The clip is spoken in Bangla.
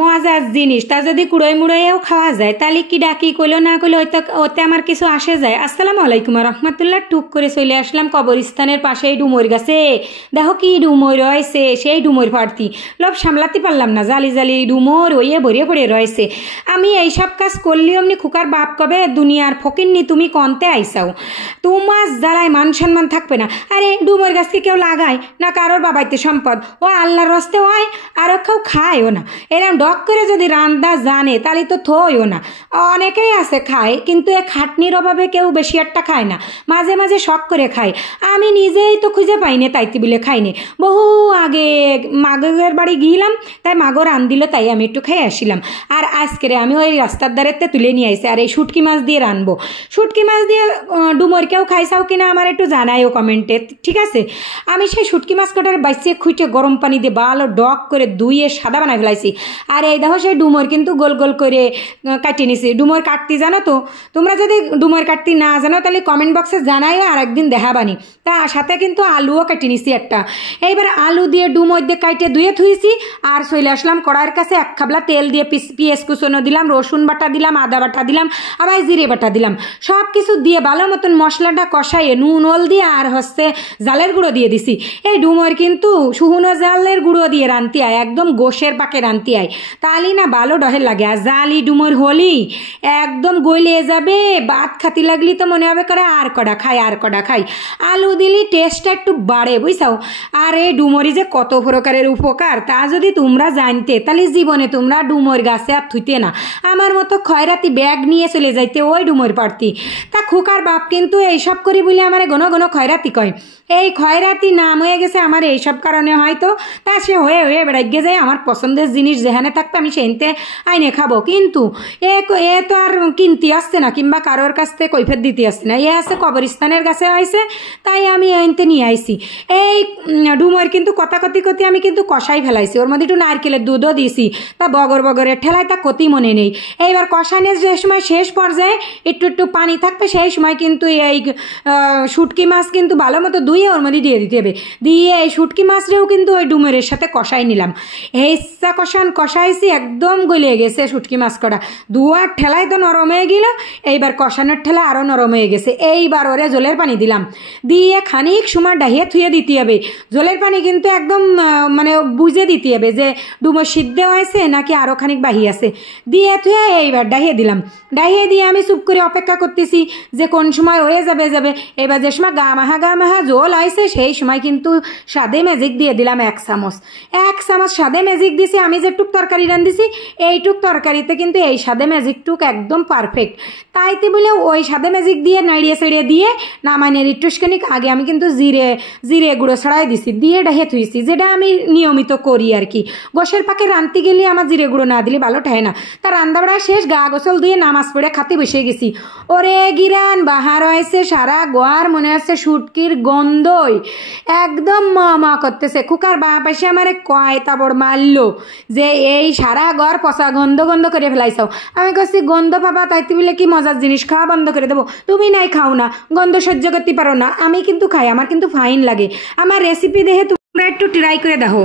মজার জিনিস তা যদি কুড়োয় মুড়োয়েও খাওয়া যায় তাহলে কি ডাকি কইলো না কইলো ওতে আমার কিছু আসে যায়। আসসালামু আলাইকুম রহমতুল্লাহ। টুক করে চলে আসলাম কবরস্থানের পাশেই ডুমর গাছে। দেখো কি ডুমর রয়েছে, সেই ডুমর প্রার্থী লোভ সামলাতে পারলাম না, জালি জালি ডুমর ওইয়ে ভরিয়ে পড়ে রয়েছে। আমি এইসব কাজ করলে অমনি খুকার বাপ কবে দুনিয়ার ফকিরনি তুমি কনতে আইসাও, তোমার জ্বালায় মান সম্মান থাকবে না। আরে ডুমর গাছকে কেউ লাগায় না, কারোর বাবাইতে সম্পদ, ও আল্লাহর রস্তে হয় আর কেউ খায়ও না। এরম ডক করে যদি রান্না জানে তাহলে তো থইও না। অনেকেই আছে খায়, কিন্তু এ খাটনির অভাবে কেউ বেশি একটা খায় না, মাঝে মাঝে শখ করে খায়। আমি নিজেই তো খুঁজে পাইনি, তাইতে বলে খাইনি। বহু আগে মাগের বাড়ি গিয়েলাম, তাই মাগো রান দিল, তাই আমি একটু খেয়ে আসছিলাম। আর আজকে আমি ওই রাস্তার ধারেতে তুলে নিয়ে আইসি। আর এই শুটকি মাছ দিয়ে রানবো। শুটকি মাছ দিয়ে ডুমর কেউ খাইছাও কিনা আমার একটু জানাইও কমেন্টে, ঠিক আছে? আমি সেই শুটকি মাছ কাটার বাইসে খুঁটে গরম পানি দিয়ে ভালো ডক করে ধুয়ে সাদা বানাই ফেলাইছি। আর এই দেখো সেই ডুমর কিন্তু গোল গোল করে কাটিয়ে নিছি। ডুমর কাটতে জানো তো? তোমরা যদি ডুমর কাটতে না জানো তাহলে কমেন্ট বক্সে জানাইও, আর একদিন দেখাবানি। তা সাথে কিন্তু আলুও কাটিয়ে নিছি একটা। এইবার আলু দিয়ে ডুমর দিয়ে কাইটে ধুয়ে থুইছি। আর চলে আসলাম কড়াইয়ের কাছে, এক খাবলা তেল দিয়ে পেঁয়াজ কুচনো দিলাম, রসুন বাটা দিলাম, আদা বাটা দিলাম, আবার জিরে বাটা দিলাম। সব কিছু দিয়ে ভালো মতন মশলাটা কষাইয়ে নুন হল দিয়ে আর জালের গুঁড়ো দিয়ে দিছি। এই ডুমর কিন্তু শুকনো জালের গুঁড়ো দিয়ে রানতে হয়, একদম গোশের পাকে রানতে হয়, তাহলে না ভালো ডহের লাগে। আর জালি ডুমর হলি একদম গলে যাবে, ভাত খাতি লাগলি তো মনে হবে করে আর কড়া খাই আর কড়া খাই। আলু দিলি টেস্টটা একটু বাড়ে, বুঝছাও? আর এই ডুমরি যে কত প্রকারের উপকার তা যদি তোমরা জানতে তাহলে জীবনে তোমরা ডুমর গাছে আর থুইতে না। আমার মতো খয়রাতি ব্যাগ নিয়ে চলে যাইতে ওই ডুমর পারতি। তা খুকার বাপ কিন্তু এইসব করি বলে আমার ঘন ঘন খয়রাতি কয়। এই খয়রাতি নাম হয়ে গেছে আমার এইসব কারণে হয়তো। তা সে হয়ে হয়ে বেড়াইগে যায়, আমার পছন্দের জিনিস যেখানে থাকতো আমি সেনতে আইনে খাবো। কিন্তু এ তো আর কিনতে আসছে না, কিংবা কারোর কাছ থেকে কৈফের দিতে আসছে না। এ আছে কবরস্থানের কাছে হয়েছে, তাই আমি এনতে নিয়ে আইছি। এই ডুমর কিন্তু কথা কতি কতি আমি কিন্তু কষাই ফেলাইছি, ওর মধ্যে একটু নারকেলের দুধও দিয়েছি। তা বগর বগরের ঠেলায় তা কতি মনে নেই। এইবার কষানের যে সময় শেষ পর্যায়ে একটু একটু পানি থাকবে, সেই সময় কিন্তু এই শুটকি মাছ কিন্তু ভালো মতো ধুয়ে ওর মধ্যে দিয়ে দিতে হবে। দিয়ে এই শুটকি মাছটাও কিন্তু ওই ডুমরের সাথে কষাই নিলাম। এইসা কষাইছি, একদম গলিয়ে গেছে শুটকি মাছ কটা। দুয়ার ঠেলায় তো নরম হয়ে গেল, এইবার কষানোর ঠেলা আরও নরম হয়ে গেছে। এইবার ওরে জলের পানি দিলাম, দিয়ে খানিক সময় ডাহিয়ে থুয়ে দিতে হবে। জলের পানি কিন্তু একদম মানে বুঝে দিতে হবে যে ডুমর সিদ্ধ হয়েছে নাকি আরও খানিক বাহি আছে। দিয়ে থুয়ে এইবার ডাহিয়ে দিলাম। ডাহিয়ে দিয়ে আমি চুপ করে অপেক্ষা করতেছি যে কোন সময় হয়ে যাবে। এবার যে সময় গা মাহা জল আইছে সেই সময় কিন্তু সাদে ম্যাজিক দিয়ে দিলাম এক চামচ সাদে ম্যাজিক দিছি। আমি যে টুক তরকারি রান্ধিছি এইটুক তরকারিতে কিন্তু এই সাদে ম্যাজিক টুক একদম পারফেক্ট। তাইতে বলে ওই সাদে ম্যাজিক দিয়ে নাড়িয়ে ছেড়িয়ে দিয়ে নামাইনের একটুখানিক আগে আমি কিন্তু জিরে গুঁড়ো ছড়াই দিছি, দিয়ে ডাহে থুইছি, যেটা আমি নিয়মিত করি আর কি। গোশের পাকে রানতে গেলে আমার জিরে গুঁড়ো না দিলে ভালো ঠায় না। তা রান্না বাড়া শেষ, গা গোসল দিয়ে নামাজ পড়ে খাতে বসে গেছি। ওরে গিরান বাহার হয়েছে সারা গোয়ার, মনে হচ্ছে শুটকির গন্ধই একদম মা করতেছে। খুকার বাপ এসে আমারে কয় তাবড় মারলো যে এই সারা ঘর পচা গন্ধ করে ফেলাইছাও। আমি কছি গন্ধ পাবা তাইতে বলে কি মজার জিনিস খাওয়া বন্ধ করে দেবো? তুমি নাই খাও না, গন্ধ সহ্য করতে পারো না, আমি কিন্তু খাই, আমার কিন্তু ফাইন লাগে। আমার রেসিপি দেখে তোমরা একটু ট্রাই করে দেখো।